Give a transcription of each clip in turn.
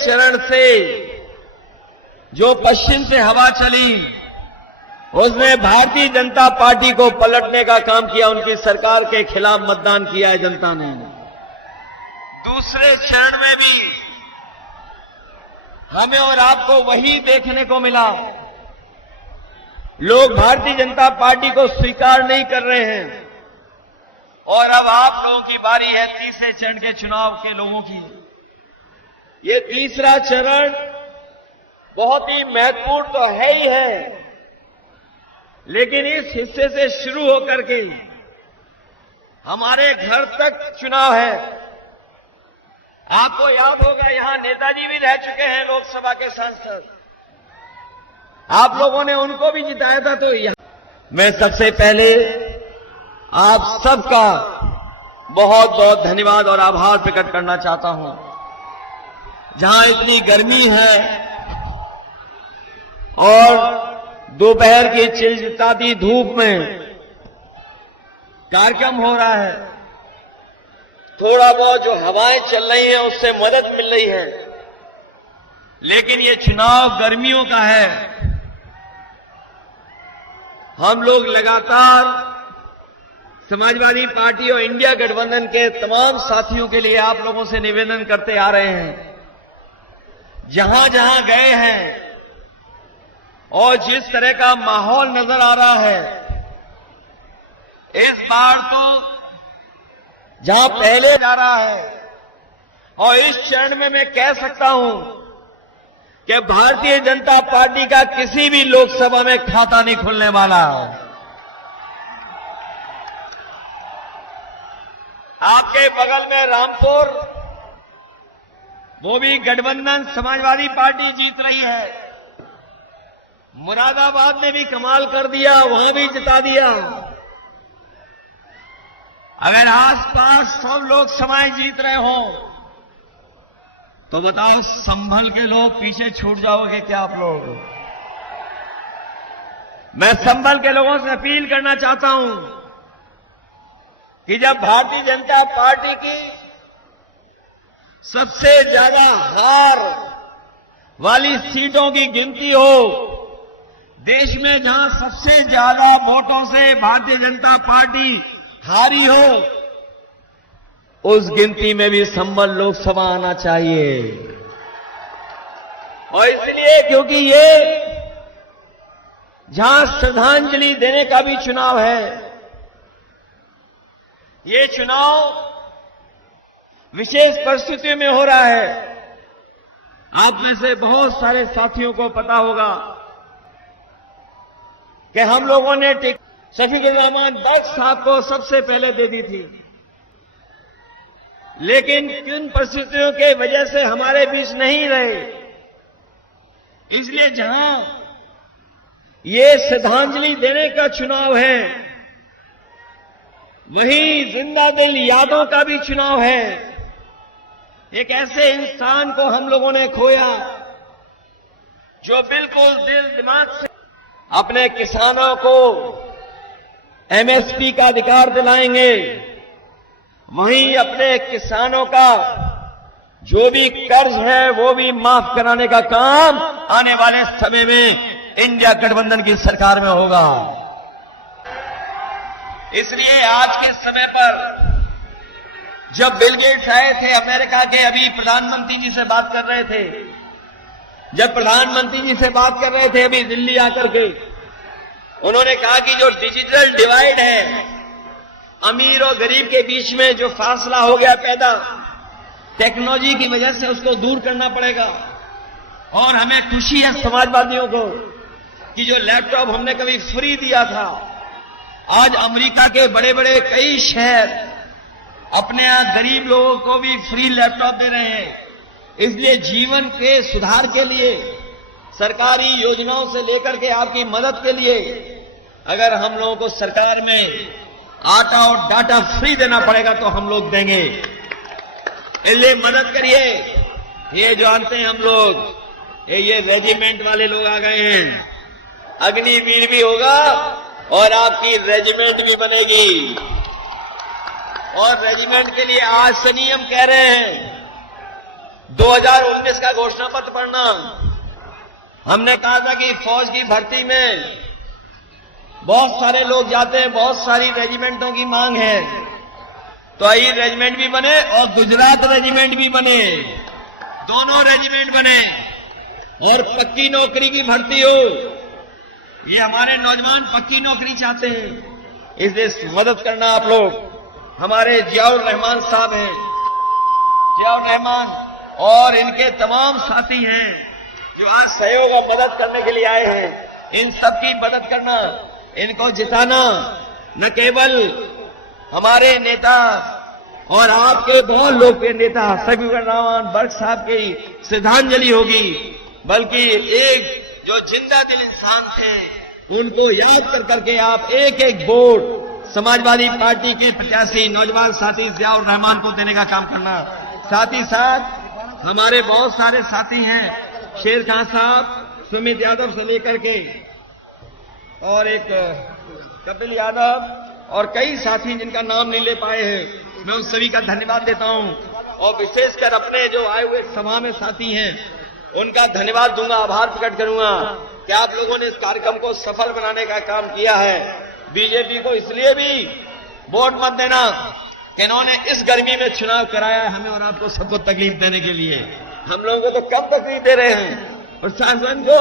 चरण से जो पश्चिम से हवा चली, उसने भारतीय जनता पार्टी को पलटने का काम किया। उनकी सरकार के खिलाफ मतदान किया है जनता ने। दूसरे चरण में भी हमें और आपको वही देखने को मिला। लोग भारतीय जनता पार्टी को स्वीकार नहीं कर रहे हैं और अब आप लोगों की बारी है तीसरे चरण के चुनाव के लोगों की। ये तीसरा चरण बहुत ही महत्वपूर्ण तो है ही है, लेकिन इस हिस्से से शुरू होकर के हमारे घर तक चुनाव है। आपको याद होगा यहां नेताजी भी रह चुके हैं, लोकसभा के सांसद। आप लोगों ने उनको भी जिताया था। तो यहां मैं सबसे पहले आप सबका बहुत बहुत धन्यवाद और आभार प्रकट करना चाहता हूं। जहां इतनी गर्मी है और दोपहर की चिलचिलाती धूप में कार्यक्रम हो रहा है, थोड़ा बहुत जो हवाएं चल रही हैं उससे मदद मिल रही है, लेकिन ये चुनाव गर्मियों का है। हम लोग लगातार समाजवादी पार्टी और इंडिया गठबंधन के तमाम साथियों के लिए आप लोगों से निवेदन करते आ रहे हैं। जहां जहां गए हैं और जिस तरह का माहौल नजर आ रहा है, इस बार तो जहां पहले जा रहा है और इस चरण में मैं कह सकता हूं कि भारतीय जनता पार्टी का किसी भी लोकसभा में खाता नहीं खुलने वाला। आपके बगल में रामपुर, वो भी गठबंधन समाजवादी पार्टी जीत रही है। मुरादाबाद में भी कमाल कर दिया, वहां भी जिता दिया। अगर आसपास सब लोग समाज जीत रहे हो तो बताओ संभल के लोग पीछे छूट जाओगे क्या आप लोग? मैं संभल के लोगों से अपील करना चाहता हूं कि जब भारतीय जनता पार्टी की सबसे ज्यादा हार वाली सीटों की गिनती हो, देश में जहां सबसे ज्यादा वोटों से भारतीय जनता पार्टी हारी हो, उस गिनती में भी संभल लोकसभा आना चाहिए। और इसलिए क्योंकि ये जहां श्रद्धांजलि देने का भी चुनाव है, ये चुनाव विशेष परिस्थितियों में हो रहा है। आप में से बहुत सारे साथियों को पता होगा कि हम लोगों ने शफीकुर रहमान बख्श साहब को सबसे पहले दे दी थी, लेकिन किन परिस्थितियों के वजह से हमारे बीच नहीं रहे। इसलिए जहां ये श्रद्धांजलि देने का चुनाव है, वहीं जिंदा दिल यादों का भी चुनाव है। एक ऐसे इंसान को हम लोगों ने खोया जो बिल्कुल दिल दिमाग से अपने किसानों को एमएसपी का अधिकार दिलाएंगे, वहीं अपने किसानों का जो भी कर्ज है वो भी माफ कराने का काम आने वाले समय में इंडिया गठबंधन की सरकार में होगा। इसलिए आज के समय पर जब बिल गेट्स आए थे अमेरिका के, अभी प्रधानमंत्री जी से बात कर रहे थे, जब प्रधानमंत्री जी से बात कर रहे थे अभी दिल्ली आकर के, उन्होंने कहा कि जो डिजिटल डिवाइड है, अमीर और गरीब के बीच में जो फासला हो गया पैदा टेक्नोलॉजी की वजह से, उसको दूर करना पड़ेगा। और हमें खुशी है समाजवादियों को कि जो लैपटॉप हमने कभी फ्री दिया था, आज अमेरिका के बड़े बड़े कई शहर अपने यहां गरीब लोगों को भी फ्री लैपटॉप दे रहे हैं। इसलिए जीवन के सुधार के लिए, सरकारी योजनाओं से लेकर के आपकी मदद के लिए, अगर हम लोगों को सरकार में आटा और डाटा फ्री देना पड़ेगा तो हम लोग देंगे। इसलिए मदद करिए। ये जो आते हैं हम लोग, ये रेजिमेंट वाले लोग आ गए हैं, अग्निवीर भी होगा और आपकी रेजिमेंट भी बनेगी। और रेजिमेंट के लिए आज से नहीं हम कह रहे हैं, 2019 का घोषणा पत्र पढ़ना। हमने कहा था कि फौज की भर्ती में बहुत सारे लोग जाते हैं, बहुत सारी रेजिमेंटों की मांग है, तो आई रेजिमेंट भी बने और गुजरात रेजिमेंट भी बने, दोनों रेजिमेंट बने और पक्की नौकरी की भर्ती हो। ये हमारे नौजवान पक्की नौकरी चाहते हैं, इसलिए मदद करना आप लोग। हमारे जियाउर रहमान साहब हैं, जियाउर रहमान और इनके तमाम साथी हैं जो आज सहयोग और मदद करने के लिए आए हैं। इन सबकी मदद करना, इनको जिताना न केवल हमारे नेता और आपके बहुत लोकप्रिय नेता सफीउर रहमान बर्क साहब की श्रद्धांजलि होगी, बल्कि एक जो जिंदा दिल इंसान थे उनको याद कर करके आप एक एक वोट समाजवादी पार्टी के प्रत्याशी नौजवान साथी जियाउर रहमान को देने का काम करना। साथ ही साथ हमारे बहुत सारे साथी हैं, शेर खान साहब, सुमित यादव से लेकर के और एक कपिल यादव और कई साथी जिनका नाम नहीं ले पाए हैं, मैं उन सभी का धन्यवाद देता हूं। और विशेषकर अपने जो आए हुए सभा में साथी हैं उनका धन्यवाद दूंगा, आभार प्रकट करूंगा कि आप लोगों ने इस कार्यक्रम को सफल बनाने का काम किया है। बीजेपी को इसलिए भी वोट मत देना कि इन्होंने इस गर्मी में चुनाव कराया है हमें और आपको सबको तकलीफ देने के लिए। हम लोगों को तो कम तकलीफ दे रहे हैं, प्रशासन को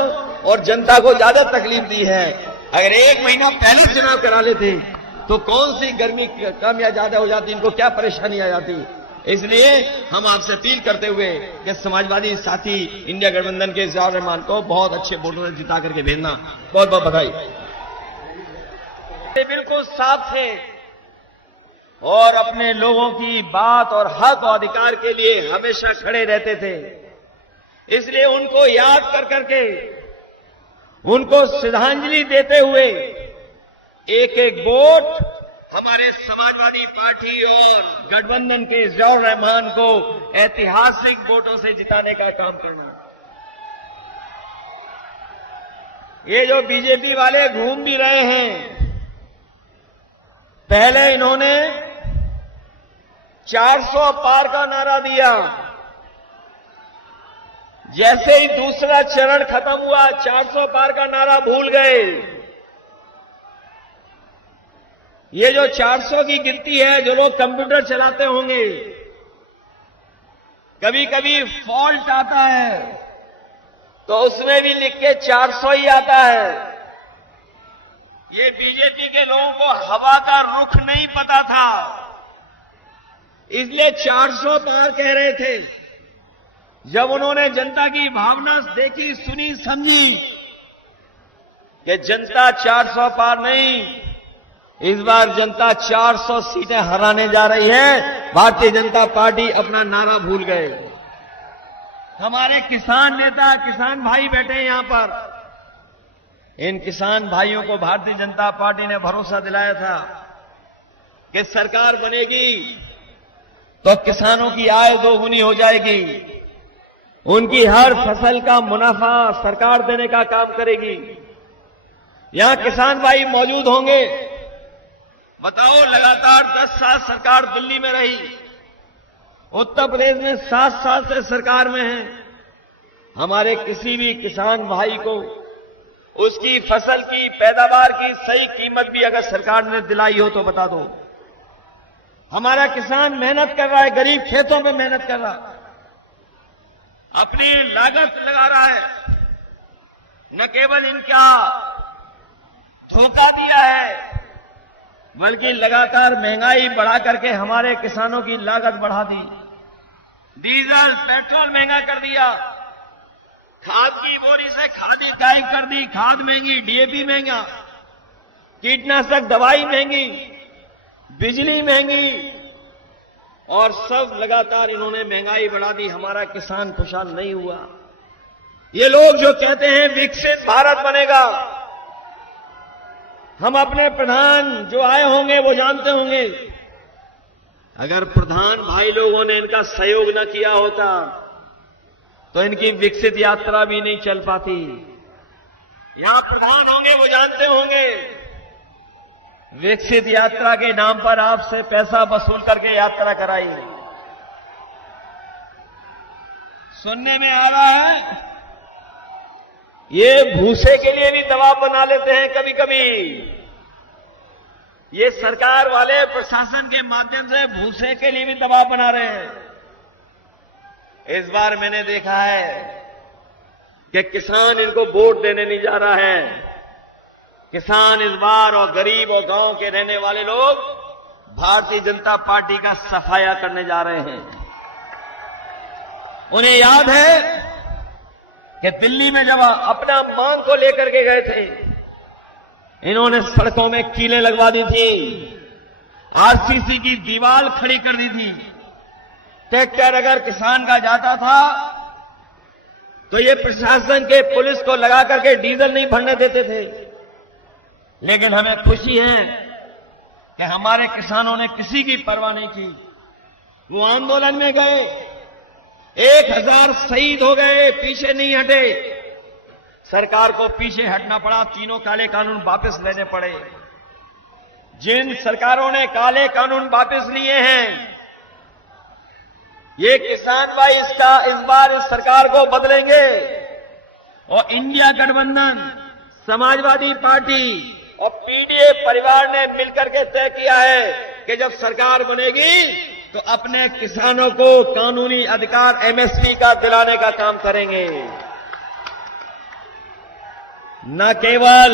और जनता को ज्यादा तकलीफ दी है। अगर एक महीना पहले चुनाव करा लेते तो कौन सी गर्मी कम या ज्यादा हो जाती, इनको क्या परेशानी आ जाती। इसलिए हम आपसे अपील करते हुए कि समाजवादी साथी इंडिया गठबंधन के जियाउर रहमान को बहुत अच्छे वोटों से जिता करके भेजना। बहुत बहुत बधाई। बिल्कुल साफ थे और अपने लोगों की बात और हक और अधिकार के लिए हमेशा खड़े रहते थे। इसलिए उनको याद कर करके, उनको श्रद्धांजलि देते हुए एक एक वोट हमारे समाजवादी पार्टी और गठबंधन के जियाउर रहमान को ऐतिहासिक वोटों से जिताने का काम करना। ये जो बीजेपी वाले घूम भी रहे हैं, पहले इन्होंने 400 पार का नारा दिया, जैसे ही दूसरा चरण खत्म हुआ 400 पार का नारा भूल गए। ये जो 400 की गिनती है, जो लोग कंप्यूटर चलाते होंगे, कभी कभी फॉल्ट आता है तो उसमें भी लिख के 400 ही आता है। ये बीजेपी के लोगों को हवा का रुख नहीं पता था, इसलिए 400 पार कह रहे थे। जब उन्होंने जनता की भावना देखी, सुनी, समझी कि जनता 400 पार नहीं, इस बार जनता 400 सीटें हराने जा रही है, भारतीय जनता पार्टी अपना नारा भूल गए। हमारे किसान नेता, किसान भाई बैठे हैं यहां पर, इन किसान भाइयों को भारतीय जनता पार्टी ने भरोसा दिलाया था कि सरकार बनेगी तो किसानों की आय दोगुनी हो जाएगी, उनकी हर फसल का मुनाफा सरकार देने का काम करेगी। यहां किसान भाई मौजूद होंगे। बताओ, लगातार 10 साल सरकार दिल्ली में रही, उत्तर प्रदेश में 7 साल से सरकार में है। हमारे किसी भी किसान भाई को उसकी फसल की पैदावार की सही कीमत भी अगर सरकार ने दिलाई हो तो बता दो। हमारा किसान मेहनत कर रहा है, गरीब खेतों में मेहनत कर रहा, अपनी लागत लगा रहा है। न केवल इनका धोखा दिया है, बल्कि लगातार महंगाई बढ़ा करके हमारे किसानों की लागत बढ़ा दी। डीजल, पेट्रोल महंगा कर दिया, खाद की बोरी से खाद गायब कर दी, खाद महंगी, डीएपी महंगा, कीटनाशक दवाई महंगी, बिजली महंगी, और सब लगातार इन्होंने महंगाई बढ़ा दी। हमारा किसान खुशहाल नहीं हुआ। ये लोग जो कहते हैं विकसित भारत बनेगा, हम अपने प्रधान जो आए होंगे वो जानते होंगे, अगर प्रधान भाई लोगों ने इनका सहयोग न किया होता तो इनकी विकसित यात्रा भी नहीं चल पाती। यहां प्रधान होंगे वो जानते होंगे, विकसित यात्रा के नाम पर आपसे पैसा वसूल करके यात्रा कराई। सुनने में आ रहा है ये भूसे के लिए भी दबाव बना लेते हैं कभी कभी। ये सरकार वाले प्रशासन के माध्यम से भूसे के लिए भी दबाव बना रहे हैं। इस बार मैंने देखा है कि किसान इनको वोट देने नहीं जा रहा है। किसान इस बार और गरीब और गांव के रहने वाले लोग भारतीय जनता पार्टी का सफाया करने जा रहे हैं। उन्हें याद है कि दिल्ली में जब अपना मांग को लेकर के गए थे, इन्होंने सड़कों में कीलें लगवा दी थी, आरसीसी की दीवार खड़ी कर दी थी। ट्रैक्टर अगर किसान का जाता था तो ये प्रशासन के पुलिस को लगा करके डीजल नहीं भरने देते थे। लेकिन हमें खुशी है कि हमारे किसानों ने किसी की परवाह नहीं की। वो आंदोलन में गए, 1000 शहीद हो गए, पीछे नहीं हटे। सरकार को पीछे हटना पड़ा, तीनों काले कानून वापस लेने पड़े। जिन सरकारों ने काले कानून वापस लिए हैं, ये किसान भाई इस बार इस सरकार को बदलेंगे। और इंडिया गठबंधन, समाजवादी पार्टी और पीडीए परिवार ने मिलकर के तय किया है कि जब सरकार बनेगी तो अपने किसानों को कानूनी अधिकार एमएसपी का दिलाने का काम करेंगे। न केवल